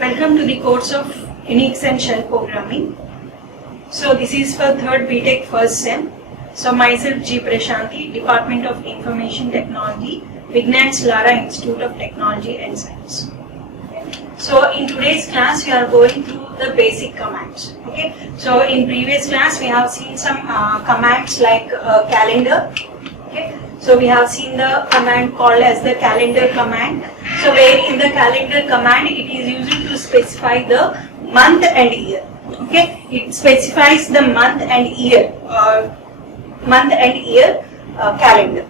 Welcome to the course of Unix and Shell Programming. So this is for 3rd BTech first sem. So myself G. Prashanti, Department of Information Technology, Vignan's Lara Institute of Technology and Science. So in today's class we are going through the basic commands. Okay. So in previous class we have seen some commands like calendar. Okay. So we have seen the command called as the calendar command. So where in the calendar command it is used to specify the month and year. Okay, it specifies the month and year, calendar.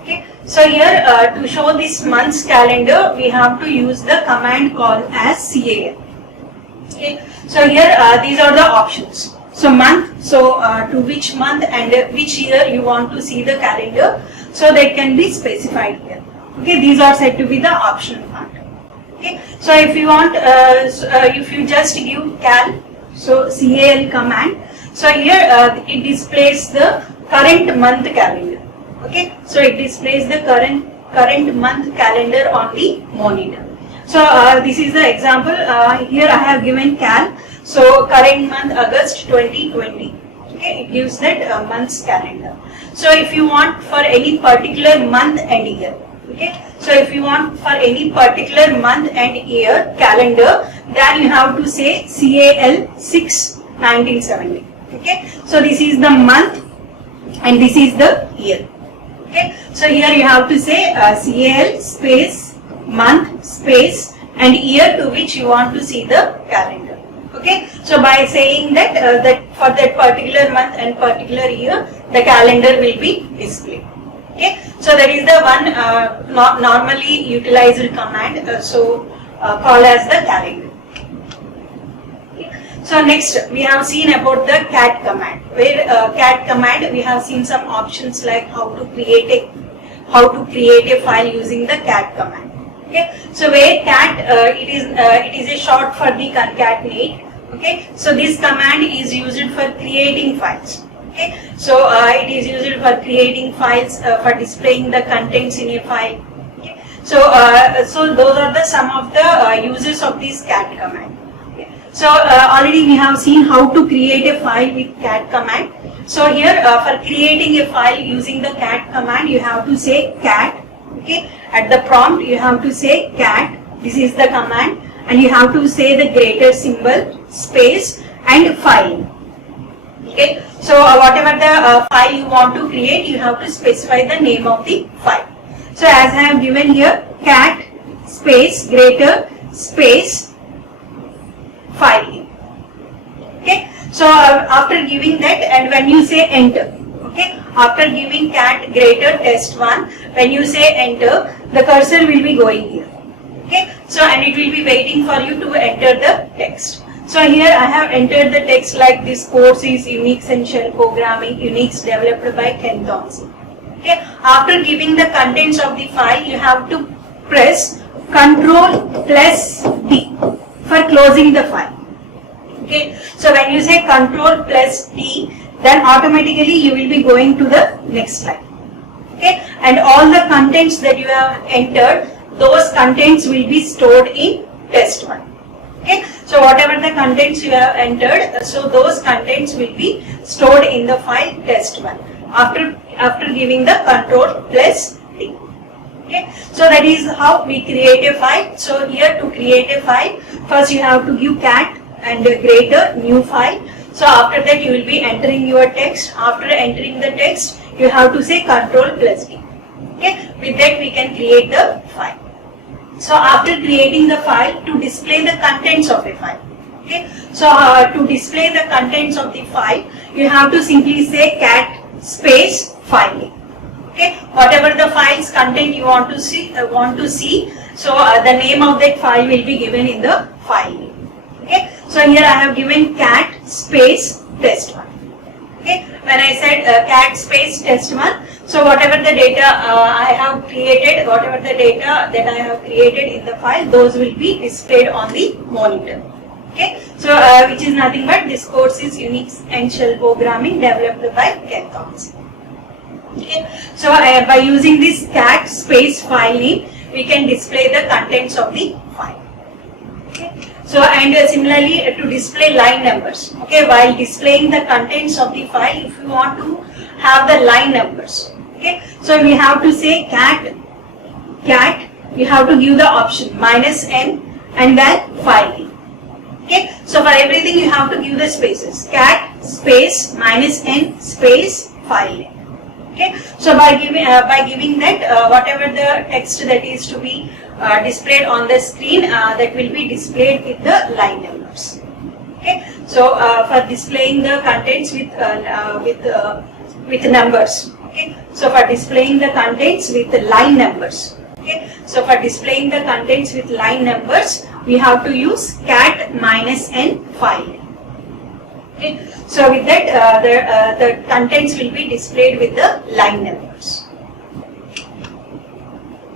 Okay, so here to show this month's calendar, we have to use the command called as CAL. Okay, so here these are the options. So month, so to which month and which year you want to see the calendar, so that can be specified here. Okay, these are said to be the optional part. Okay, so if you want, if you just give cal, so cal command, so here it displays the current month calendar. Okay, so it displays the current month calendar on the monitor. So this is the example. Here I have given cal. So current month August 2020. Okay, it gives that month's calendar. So if you want for any particular month and year, okay, so if you want for any particular month and year calendar, then you have to say CAL 6 1970. Okay, so this is the month and this is the year. Okay, so here you have to say CAL space month space and year to which you want to see the calendar. Okay, so by saying that that for that particular month and particular year, the calendar will be displayed. Okay, so that is the one normally utilized command, called as the calendar. Okay. So next we have seen about the cat command. Where cat command we have seen some options like how to create a file using the cat command. Okay, so where cat it is a short for the concatenate. Okay, so this command is used for creating files. Okay, so it is used for creating files, for displaying the contents in a file. Okay, so those are the some of the uses of this cat command. Okay. So already we have seen how to create a file with cat command. So here for creating a file using the cat command, you have to say cat. Okay, at the prompt you have to say cat. This is the command, and you have to say the greater symbol, space, and file. Okay, so whatever the file you want to create, you have to specify the name of the file. So as I have given here, cat space greater space file. Okay, so after giving that, and when you say enter, okay, after giving cat greater test1, when you say enter, the cursor will be going here. Okay, so and it will be waiting for you to enter the text. So here I have entered the text like this course is Unix and Shell Programming, Unix developed by Ken Thompson. Okay, after giving the contents of the file, you have to press Ctrl plus D for closing the file. Okay, so when you say Ctrl plus D, then automatically you will be going to the next slide. Okay, and all the contents that you have entered, those contents will be stored in test1. Okay, so whatever the contents you have entered, so those contents will be stored in the file test1 after giving the Ctrl plus D. Okay, so that is how we create a file. So here to create a file, first you have to give cat and greater new file. So after that you will be entering your text. After entering the text, you have to say Ctrl plus D. Okay, with that we can create the file. So after creating the file, to display the contents of a file. Okay, so to display the contents of the file, you have to simply say cat space file name. Okay, whatever the file's content you want to see, so the name of that file will be given in the file name. Okay, so here I have given cat space test1. Okay, when I said cat space test1, so whatever the data I have created, whatever the data that I have created in the file, those will be displayed on the monitor. Okay, so which is nothing but this course is Unix and Shell Programming developed by Ken Thompson. Okay, so by using this cat space file name, we can display the contents of the file. Okay. So and similarly to display line numbers. Okay, while displaying the contents of the file, if you want to have the line numbers. Okay, so we have to say cat. You have to give the option -n and then file name. Okay, so for everything you have to give the spaces. Cat space -n space file name. Okay, so by giving that whatever the text that is to be displayed on the screen, that will be displayed with the line numbers. Okay, so for displaying the contents with numbers. Okay, so for displaying the contents with the line numbers. Okay, so for displaying the contents with line numbers, we have to use cat -n file name. Okay, so with that the contents will be displayed with the line numbers.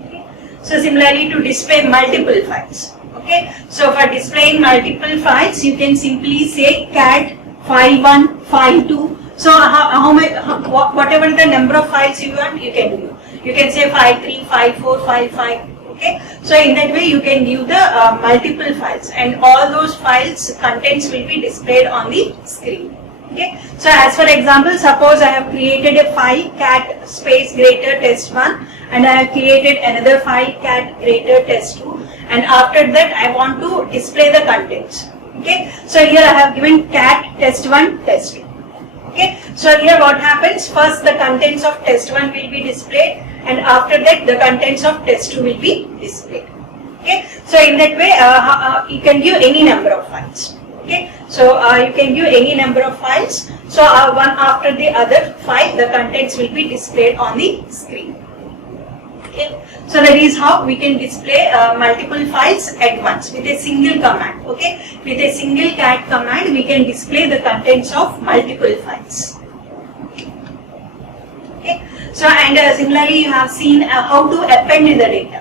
Okay. So similarly to display multiple files. Okay, so for displaying multiple files, you can simply say cat file1, file2. So whatever the number of files you want, you can do. You can say file3, file4, file5. Okay, so in that way you can give the multiple files, and all those files contents will be displayed on the screen. Okay, so as for example, suppose I have created a file cat space greater test1, and I have created another file cat greater test2, and after that I want to display the contents. Okay, so here I have given cat test1 test2. Okay, so here what happens, first the contents of test1 will be displayed, and after that the contents of test2 will be displayed. Okay, so in that way you can give any number of files. Okay, so you can give any number of files, so one after the other file the contents will be displayed on the screen. Okay, so that is how we can display multiple files at once with a single command. Okay, with a single cat command we can display the contents of multiple files. Okay, so and similarly you have seen how to append the data.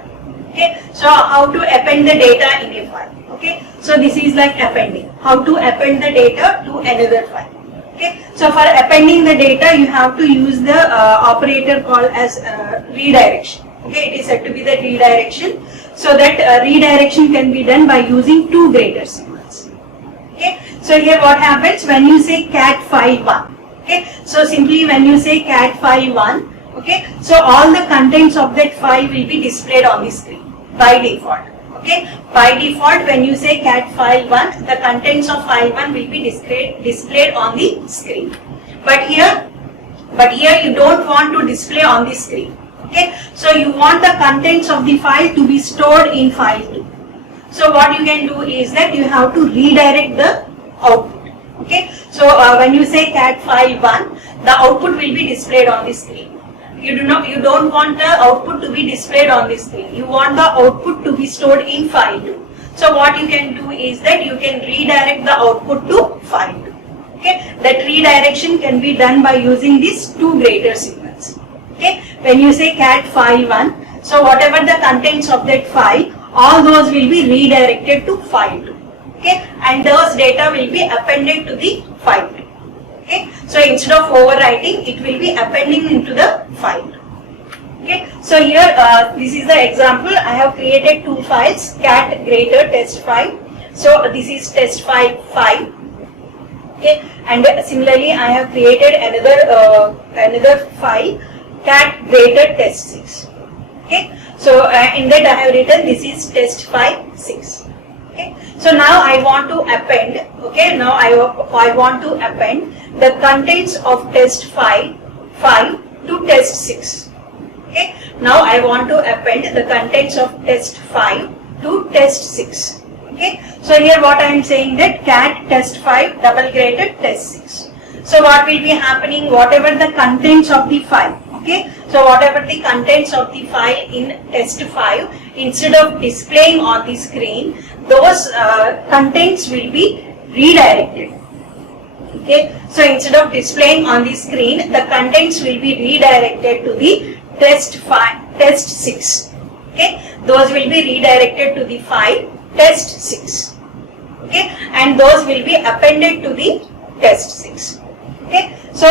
Okay, so how to append the data in a file. Okay, so this is like appending. How to append the data to another file. Okay, so for appending the data you have to use the operator called as redirection. Okay, it is said to be the redirection. So that redirection can be done by using two greater symbols. Okay, so here what happens when you say cat file1. Okay, so simply when you say cat file1, okay, so all the contents of that file will be displayed on the screen by default. Okay, by default when you say cat file1, the contents of file1 will be displayed on the screen. But here you don't want to display on the screen. Okay, so you want the contents of the file to be stored in file2. So what you can do is that you have to redirect the output. Okay, so when you say cat file1, the output will be displayed on the screen. You don't want the output to be displayed on the screen. You want the output to be stored in file2. So what you can do is that you can redirect the output to file2. Okay, that redirection can be done by using these two greater symbols. Okay, when you say cat file1, so whatever the contents of that file, all those will be redirected to file2. Okay, and those data will be appended to the file2. Okay, so instead of overwriting, it will be appending into the file. Okay, so here this is the example. I have created two files, cat greater test5. So this is test5. Okay, and similarly I have created another file, cat greater test6. Okay, so in that I have written this is test5 6. Okay, so now I want to append. Okay, now I want to append the contents of test5 to test6. Okay, now I want to append the contents of test5 to test6. Okay, so here what I am saying that cat test5 double greater test6. So what will be happening? Whatever the contents of the file. Okay, so whatever the contents of the file in test5, instead of displaying on the screen, those contents will be redirected. Okay, so instead of displaying on the screen, the contents will be redirected to the test6. Okay, those will be redirected to the file test6. Okay, and those will be appended to the test6. Okay, so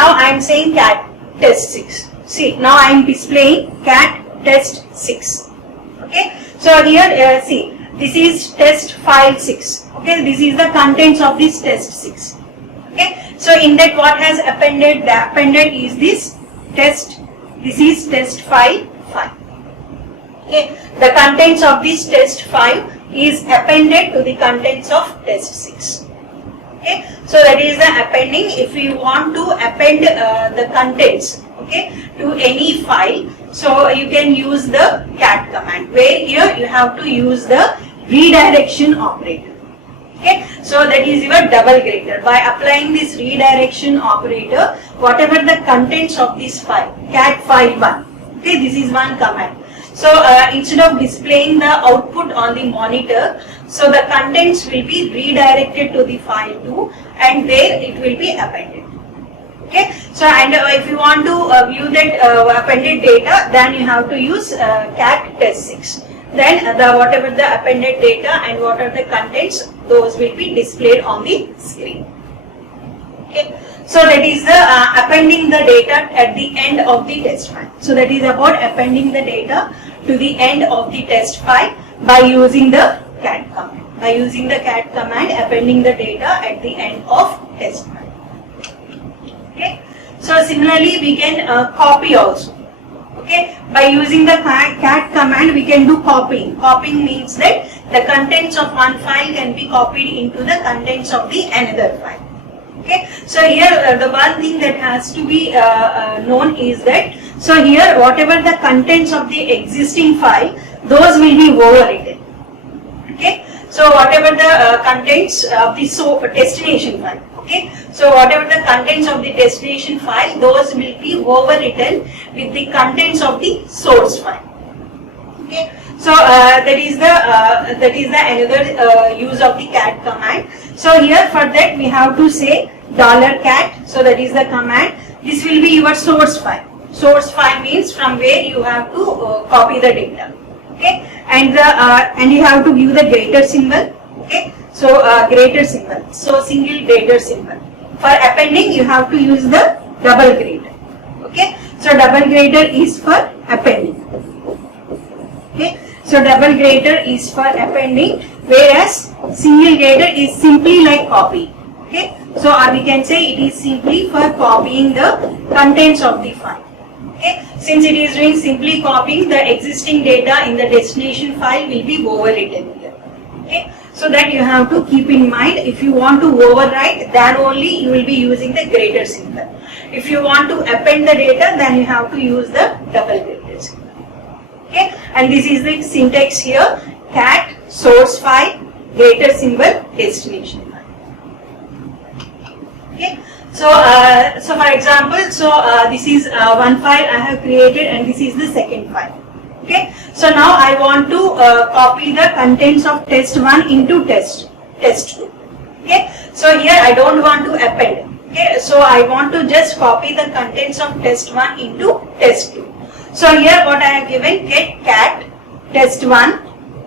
now I am saying cat test6. See, now I am displaying cat test6. Okay, so here see, this is test file 6. Okay, this is the contents of this test 6. Okay, so in that what has appended? The appended is this test. This is test file 5. Okay, the contents of this test 5 is appended to the contents of test 6. Okay, so that is the appending. If you want to append the contents, okay, to any file, so you can use the cat command, where here you have to use the redirection operator. Okay, so that is your double greater. By applying this redirection operator, whatever the contents of this file, cat file 1, okay, this is one command. So instead of displaying the output on the monitor, so the contents will be redirected to the file 2 and there it will be appended. Okay, so and if you want to view that appended data, then you have to use cat test 6. Then whatever the appended data and what are the contents, those will be displayed on the screen. Okay, so that is the appending the data at the end of the test file. So that is about appending the data to the end of the test file by using the cat command. By using the cat command, appending the data at the end of test file. Okay, so similarly we can copy also. Okay, by using the cat command we can do copying. Copying means that the contents of one file can be copied into the contents of the another file. Okay, so here the one thing that has to be known is that, so here whatever the contents of the existing file, those will be overwritten. Okay, so whatever the contents of the destination file. Okay, so whatever the contents of the destination file, those will be overwritten with the contents of the source file. Okay, so that is the another use of the cat command. So here for that we have to say $cat. So that is the command. This will be your source file. Source file means from where you have to copy the data. Okay, and you have to give the greater symbol. Okay, so greater symbol. So single greater symbol. For appending you have to use the double greater. Okay, so double greater is for appending. Okay, so double greater is for appending, whereas single greater is simply like copy. Okay, so we can say it is simply for copying the contents of the file. Okay, since it is doing simply copying, the existing data in the destination file will be overwritten here. Okay, so that you have to keep in mind. If you want to overwrite, then only you will be using the greater symbol. If you want to append the data, then you have to use the double greater symbol. Okay, and this is the syntax here: cat source file, greater symbol, destination file. Okay, so so for example, this is one file I have created, and this is the second file. Okay, so now I want to copy the contents of test 1 into test 2. Okay, so here I don't want to append. Okay, so I want to just copy the contents of test 1 into test 2. So here what I have given, get cat test 1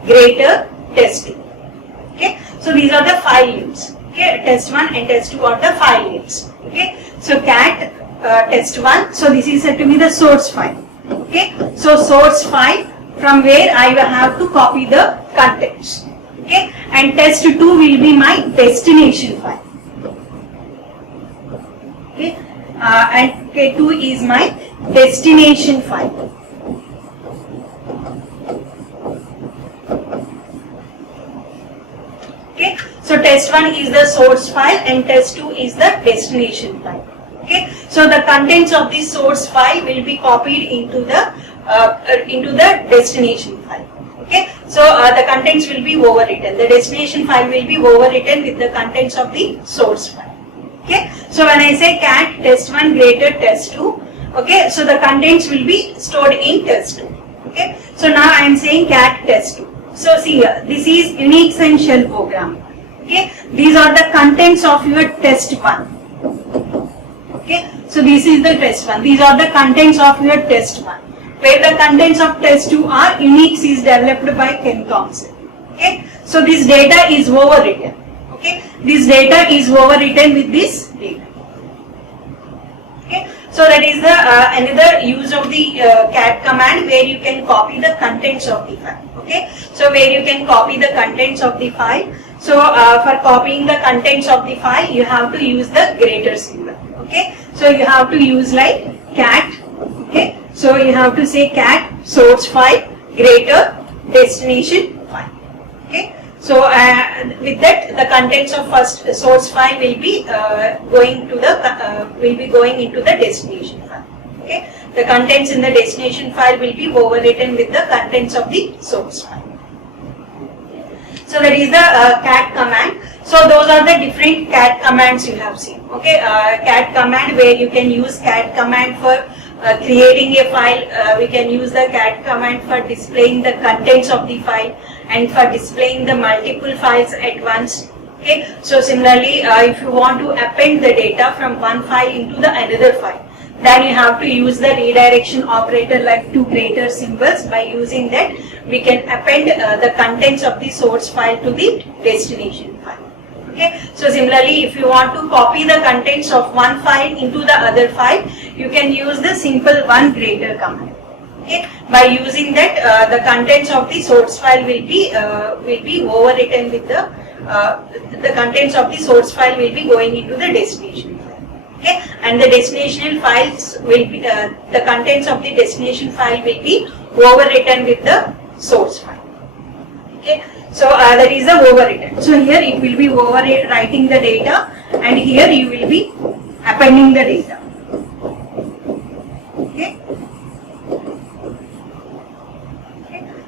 greater test 2. Okay, so these are the file names. Okay, test 1 and test 2 are the file names. Okay, so cat test 1, so this is said to be the source file. Okay, so source file from where I will have to copy the contents. Okay, and test 2 will be my destination file. Okay, and K2 is my destination file. Okay, so test 1 is the source file and test 2 is the destination file. Okay, so the contents of the source file will be copied into the destination file. Okay, so the contents will be overwritten. The destination file will be overwritten with the contents of the source file. Okay, so when I say cat test 1 greater test 2, okay, so the contents will be stored in test 2. Okay, so now I am saying cat test 2. So see here, this is Unix and shell program. Okay, these are the contents of your test 1. Okay, so this is the test 1. These are the contents of your test 1. Where the contents of test 2 are, Unix is developed by Ken Thompson. Okay, so this data is overwritten. Okay, this data is overwritten with this data. Okay, So that is the another use of the cat command, where you can copy the contents of the file. Okay, so where you can copy the contents of the file. So for copying the contents of the file, you have to use the greater symbol. Okay, so you have to use like cat. Okay, so you have to say cat source file greater destination file. Okay, so with that, the contents of first source file will be going into the destination file. Okay, the contents in the destination file will be overwritten with the contents of the source file. So that is the cat command. So those are the different cat commands you have seen. Okay, cat command, where you can use cat command for creating a file. We can use the cat command for displaying the contents of the file and for displaying the multiple files at once. Okay, so similarly, if you want to append the data from one file into the another file, then you have to use the redirection operator like two greater symbols. By using that, we can append the contents of the source file to the destination file. Okay, so similarly, if you want to copy the contents of one file into the other file, you can use the simple one greater command. Okay, by using that, the contents of the source file will be overwritten with the contents of the source file will be going into the destination file. Okay, and the destination files will be the contents of the destination file will be overwritten with the source file. Okay, so that is the overwritten. So here it will be overwriting the data, and here you will be appending the data. Okay.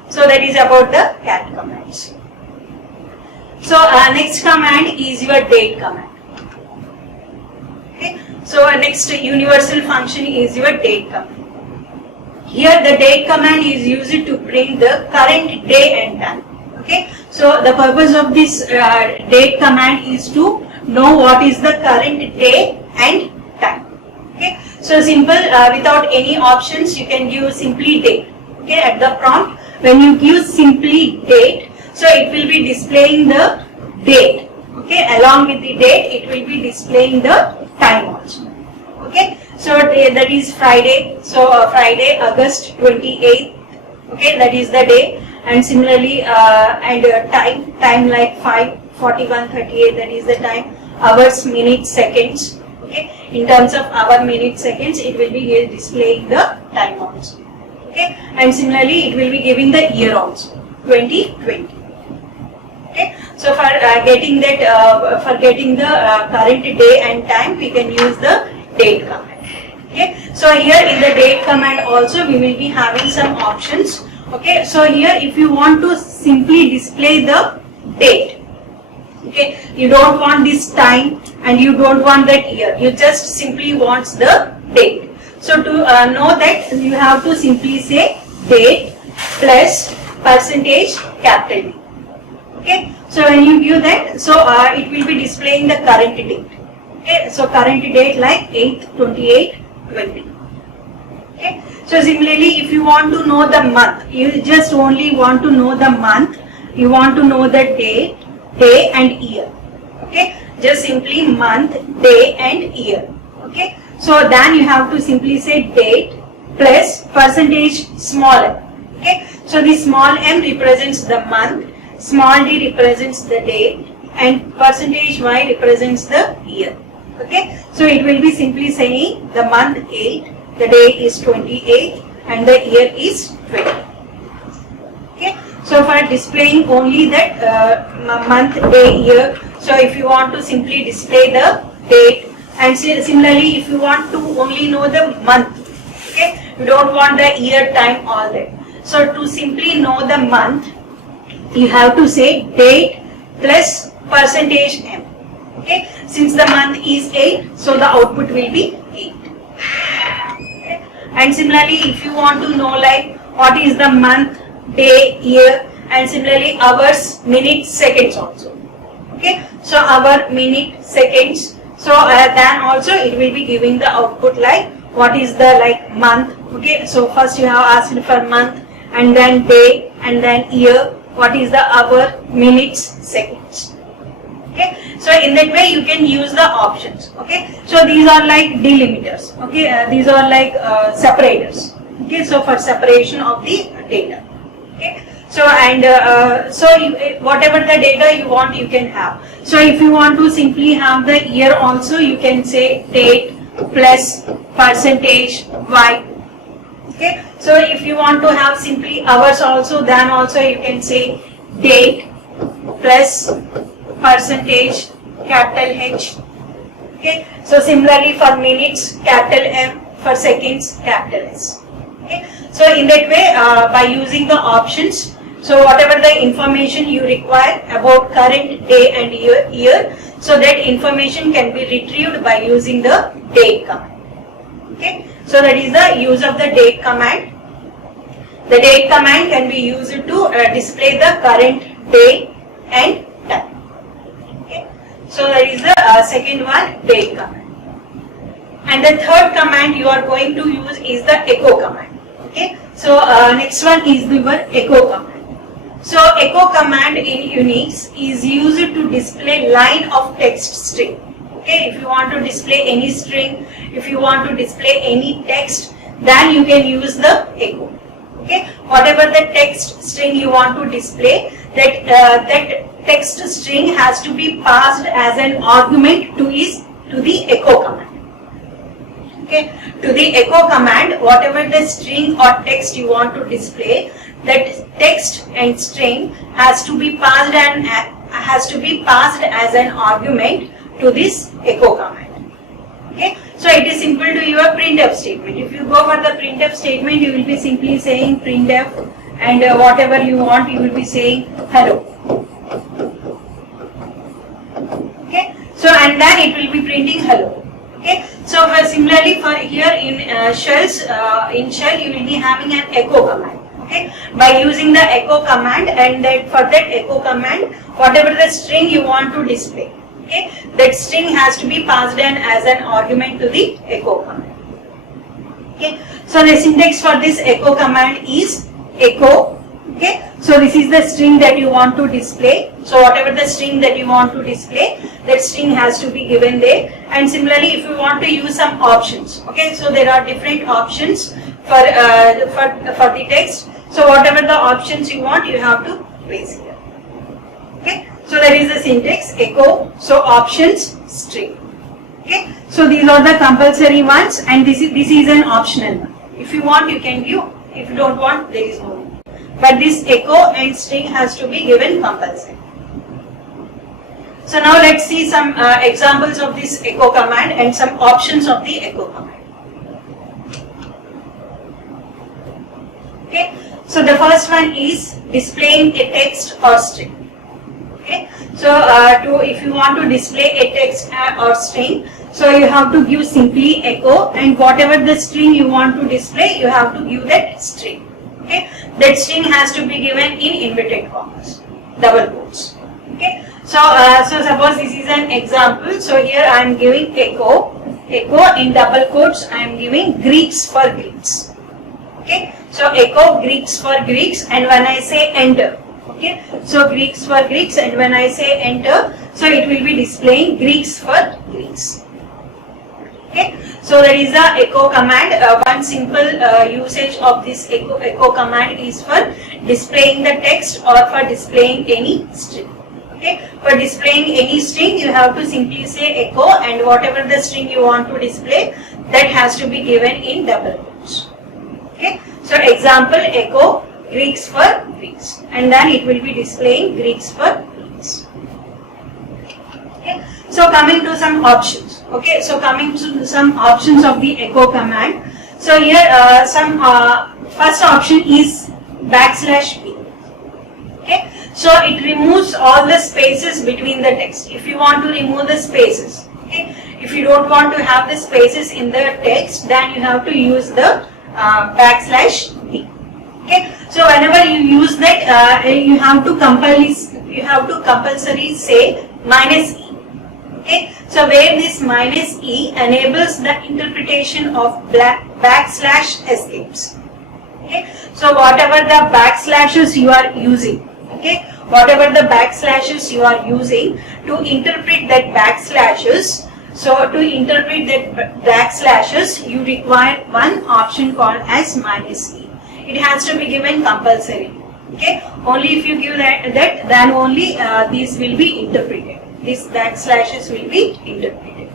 So that is about the cat commands. So next command is your date command. Okay. So next universal function is your date command. Here the date command is used to print the current day and time. Okay. So the purpose of this date command is to know what is the current day and time. Okay. So simple, without any options, you can give simply date. Okay. At the prompt, when you give simply date, so it will be displaying the date. Okay, along with the date, it will be displaying the time also. Okay, so that is Friday. So Friday, August 28th. Okay, that is the day. And similarly, time like 5:41:38. That is the time. Hours, minutes, seconds. Okay, in terms of hour, minute, seconds, it will be here displaying the time also. Okay, and similarly, it will be giving the year also, 2020. Okay, so for getting that, for getting the current day and time, we can use the date command. Okay, so here in the date command also we will be having some options. Okay, so here if you want to simply display the date, okay, you don't want this time and you don't want that year, you just simply want the date. So to know that, you have to simply say date plus percentage capital D. Okay, so when you give that, so it will be displaying the current date. Okay, so current date like 8th, 28th, 20. Okay, so similarly, if you want to know the month, you just only want to know the month, you want to know the date, day and year. Okay, just simply month, day and year. Okay, so then you have to simply say date plus percentage small m. Okay, so the small m represents the month, small d represents the day, and percentage y represents the year. Okay, so it will be simply saying the month 8, the day is 28, and the year is 20. Okay, so for displaying only that month, day, year, so if you want to simply display the date, and similarly if you want to only know the month, okay, you don't want the year, time, all that. So to simply know the month, you have to say date plus percentage m. Okay, since the month is 8, so the output will be 8. Okay. And similarly, if you want to know like what is the month, day, year, and similarly hours, minutes, seconds also. Okay, so hour, minute, seconds. So then also it will be giving the output like what is the like month. Okay, so first you have asked for month, and then day, and then year. What is the hour, minutes, seconds. Okay, so in that way you can use the options. Okay, so these are like delimiters. Okay, these are like separators. Okay, so for separation of the data. Okay, so and whatever the data you want, you can have. So if you want to simply have the year also, you can say date plus percentage y. Okay, so if you want to have simply hours also, then also you can say date plus percentage capital H. Okay, so similarly for minutes capital M, for seconds capital S. Okay, so in that way by using the options, so whatever the information you require about current day and year, so that information can be retrieved by using the date command. Okay, so that is the use of the date command. The date command can be used to display the current day and time. Okay, so that is the second one, date command. And the third command you are going to use is the echo command. Okay, so next one is the word echo command. So echo command in Unix is used to display line of text string. Okay, if you want to display any string, if you want to display any text, then you can use the echo. Okay, whatever the text string you want to display, that text string has to be passed as an argument to the echo command. Okay, to the echo command, whatever the string or text you want to display, that text and string has to be passed as an argument to this echo command. Okay, so it is simple to your printf statement. If you go for the printf statement, you will be simply saying printf, and whatever you want, you will be saying hello. Okay, so and then it will be printing hello. Okay, so similarly for here in shells, in shell you will be having an echo command. Okay, by using the echo command, and that for that echo command, whatever the string you want to display, okay, that string has to be passed in as an argument to the echo command. Okay, so the syntax for this echo command is echo. Okay, so this is the string that you want to display. So whatever the string that you want to display, that string has to be given there. And similarly, if you want to use some options, okay, so there are different options for the text. So whatever the options you want, you have to place here. Okay, so there is the syntax echo. So options string. Okay, so these are the compulsory ones, and this is an optional one. If you want, you can give. If you don't want, there is no need. But this echo and string has to be given compulsory. So now let's see some examples of this echo command and some options of the echo command. Okay, so the first one is displaying a text or string. Okay, so if you want to display a text or string, so you have to give simply echo, and whatever the string you want to display, you have to give that string. Okay, that string has to be given in inverted commas, double quotes. Okay, so suppose this is an example. So here I am giving echo in double quotes. I am giving Greeks for Greeks. Okay, so echo Greeks for Greeks, and when I say enter, okay, so Greeks for Greeks, and when I say enter, so it will be displaying Greeks for Greeks. Okay, so there is the echo command. One simple usage of this echo command is for displaying the text or for displaying any string. Okay, for displaying any string, you have to simply say echo, and whatever the string you want to display, that has to be given in double quotes. Okay, so example echo Greeks for Greeks, and then it will be displaying Greeks for Greeks. Okay, so coming to some options. Okay, so coming to some options of the echo command. So here first option is \b. Okay, so it removes all the spaces between the text. If you want to remove the spaces, okay, if you don't want to have the spaces in the text, then you have to use the \b. Okay, so whenever you use that, you have to compulsory say -e. Okay, so where this -e enables the interpretation of / escapes. Okay, so whatever the backslashes you are using, okay, whatever the backslashes you are using, to interpret that backslashes. So to interpret that backslashes, you require one option called as -e. It has to be given compulsory. Okay, only if you give that then only these will be interpreted. These backslashes will be interpreted.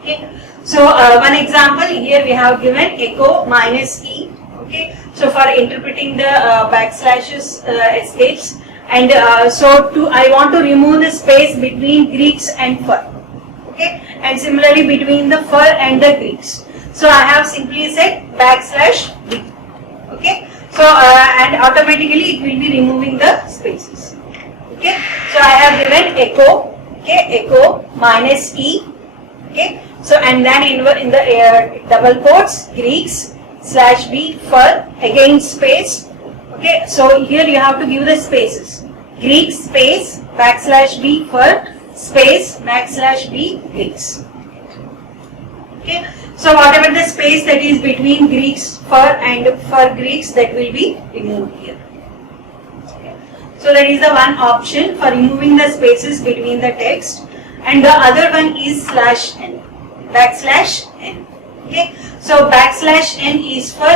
Okay, so one example here we have given echo -e. Okay, so for interpreting the backslashes escapes, and so I want to remove the space between Greeks and fur. Okay, and similarly between the fur and the Greeks. So I have simply said \b. Okay, so and automatically it will be removing the spaces. Okay, so I have given echo. Okay, echo -e. Okay, so and then in the double quotes Greeks /b fur, again space. Okay, so here you have to give the spaces. Greeks space \b fur space \b Greeks. Okay, so whatever the space that is between Greeks fur and fur Greeks, that will be removed here. Okay. So that is the one option for removing the spaces between the text, and the other one is /n, \n. Okay, so \n is for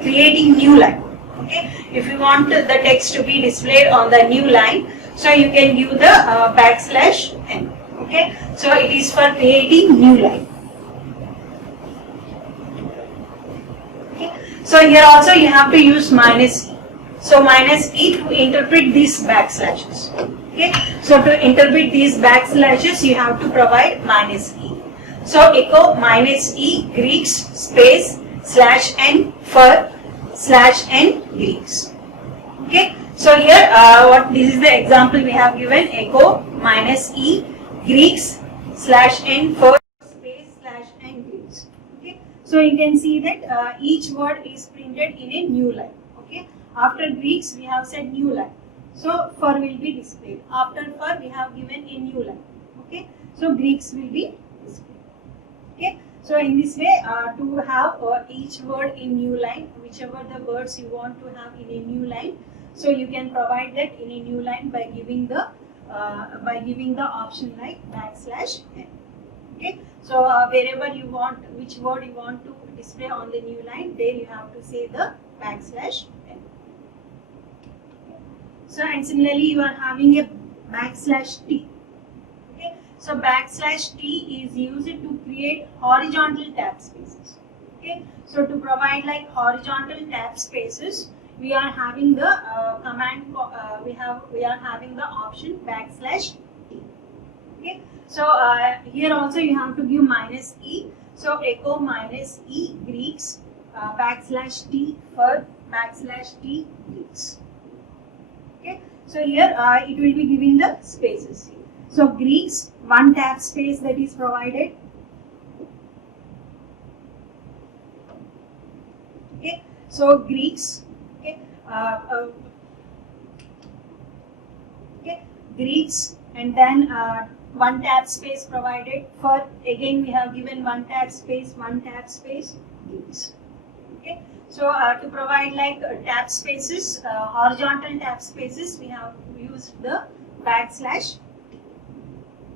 creating new line. Okay, if you want the text to be displayed on the new line, so you can give the \n. Okay, so it is for creating new line. Okay, so here also you have to use -e. So -e to interpret these backslashes. Okay, so to interpret these backslashes you have to provide -e. So echo -e Greeks space /n fur /n Greeks. Okay, so here this is the example we have given, echo -e Greeks /n fur space /n Greeks. Okay, so you can see that each word is printed in a new line. Okay, after Greeks we have said new line, so fur will be displayed. After fur we have given a new line. Okay, so Greeks will be displayed. Okay, so in this way to have each word in new line, whichever the words you want to have in a new line, so you can provide that in a new line by giving the option like \n. Okay, so wherever you want, which word you want to display on the new line, there you have to say the \n. So and similarly you are having a \t. Okay, so \t is used to create horizontal tab spaces. Okay, so to provide like horizontal tab spaces, we are having the command. We are having the option \t. Okay, so here also you have to give -e. So echo -e Greeks \t fur \t Greeks. Okay, so here it will be giving the spaces. So Greeks, one tab space that is provided. Okay, so Greeks. Okay, okay, Greeks, and then one tab space provided. For again we have given one tab space Greeks. Okay, so to provide like tab spaces, horizontal tab spaces, we have used the \t.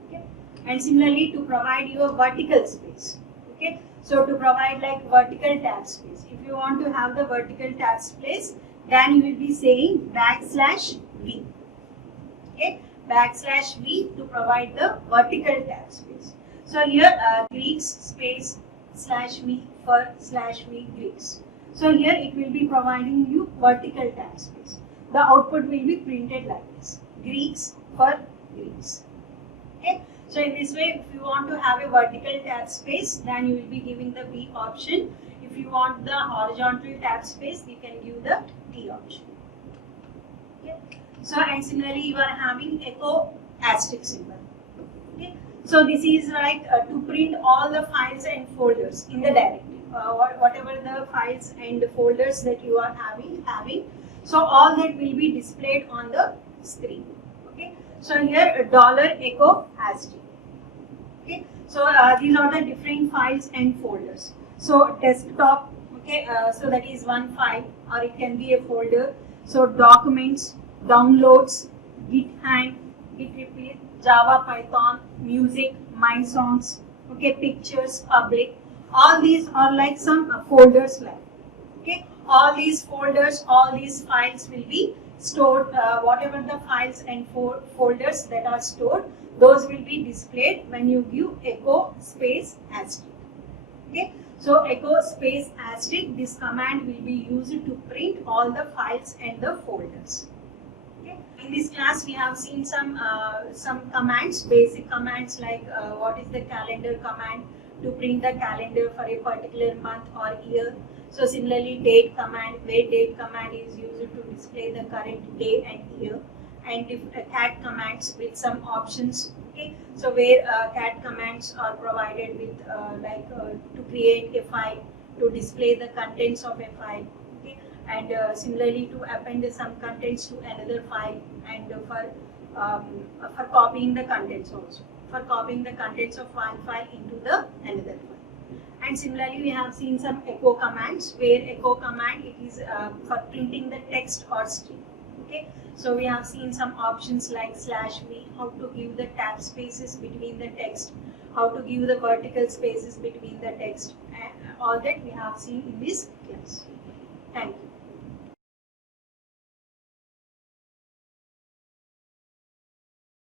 Okay, and similarly to provide your vertical space. Okay, so to provide like vertical tab space, if you want to have the vertical tab space, then you will be saying \v. Okay, \v to provide the vertical tab space. So here Greeks space /v fur /v Greeks. So here it will be providing you vertical tab space. The output will be printed like this: Greeks fur Greeks. Okay, so in this way, if you want to have a vertical tab space, then you will be giving the V option. If you want the horizontal tab space, you can give the T option. Okay, so and similarly you are having echo asterisk symbol. Okay, so this is like to print all the files and folders in the directory. Whatever the files and folders that you are having, so all that will be displayed on the screen. Okay, so here $echo asterisk. Okay, so these are the different files and folders. So desktop, okay, so that is one file, or it can be a folder. So documents, downloads, git hand, git repeat, Java, Python, music, my songs, okay, pictures, public. All these are like some folders like. Okay, all these folders, all these files will be stored. Whatever the files and folders that are stored, those will be displayed when you give echo space asterisk. Okay, so echo space asterisk, this command will be used to print all the files and the folders. Okay. In this class, we have seen some commands, basic commands like what is the calendar command to print the calendar for a particular month or year. So similarly, date command, where date command is used to display the current day and year, and cat commands with some options. Okay, so where cat commands are provided with to create a file, to display the contents of a file. Okay, and similarly to append some contents to another file, and for copying the contents also, for copying the contents of one file into the another file. And similarly, we have seen some echo commands, where echo command, it is for printing the text or string. Okay, so we have seen some options like /v, how to give the tab spaces between the text, how to give the vertical spaces between the text, and all that we have seen in this class. Thank you.